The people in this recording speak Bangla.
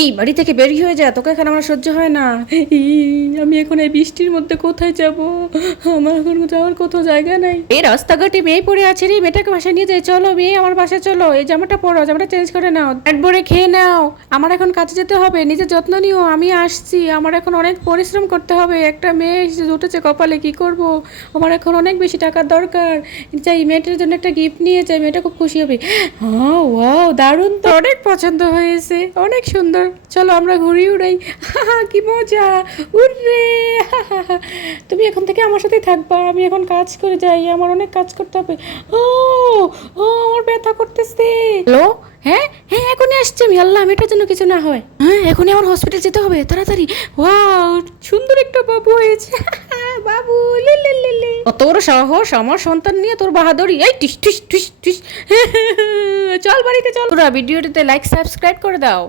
এই বাড়ি থেকে বেরি হয়ে যায় তোকে এখানে আমার সহ্য হয় না। আমি এখন এই বৃষ্টির মধ্যে কোথায় যাব? আমার এখন যাওয়ার কোথাও জায়গা নাই। এই রাস্তাঘাটে মেয়ে পড়ে আছে রে মেয়েটাকে বাসায় নিয়ে যাই। চলো মেয়ে আমার বাসায় চলো। এই জামাটা পরো জামাটা চেঞ্জ করে নাও। এক ভরে খেয়ে নাও। আমার এখন কাজে যেতে হবে নিজের যত্ন নিও। আমি আসছি। আমার এখন অনেক পরিশ্রম করতে হবে। একটা মেয়ে এসে উঠেছে কপালে কি করব? আমার এখন অনেক বেশি টাকার দরকার। চাই মেয়েটার জন্য একটা গিফট নিয়ে যাই। মেয়েটা খুব খুশি হবে। হ্যাঁ ওয়াও দারুণ তো। অনেক পছন্দ হয়েছে। অনেক সুন্দর চলো আমরা ঘুরি উড়াই। কি মজা। উড়রে। তুমি এখন থেকে আমার সাথেই থাকবা, আমি এখন কাজ করে যাই, আমার অনেক কাজ করতে হবে। ও ও, আমার ব্যথা করতেছে। হ্যালো? হ্যাঁ? হ্যাঁ এখনই আসছি আমি, আল্লাহ এটার জন্য কিছু না হয়। হ্যাঁ এখনই আমার হসপিটাল যেতে হবে, তাড়াতাড়ি। ওয়াও সুন্দর একটা বাবু হয়েছে। বাবু তোর সাহস, আমার সন্তান নিয়ে তোর বাহাদুরি। এই, টিস টিস টিস টিস। চল বাড়িতে, চল। তোরা ভিডিওটিতে লাইক সাবস্ক্রাইব করে দাও।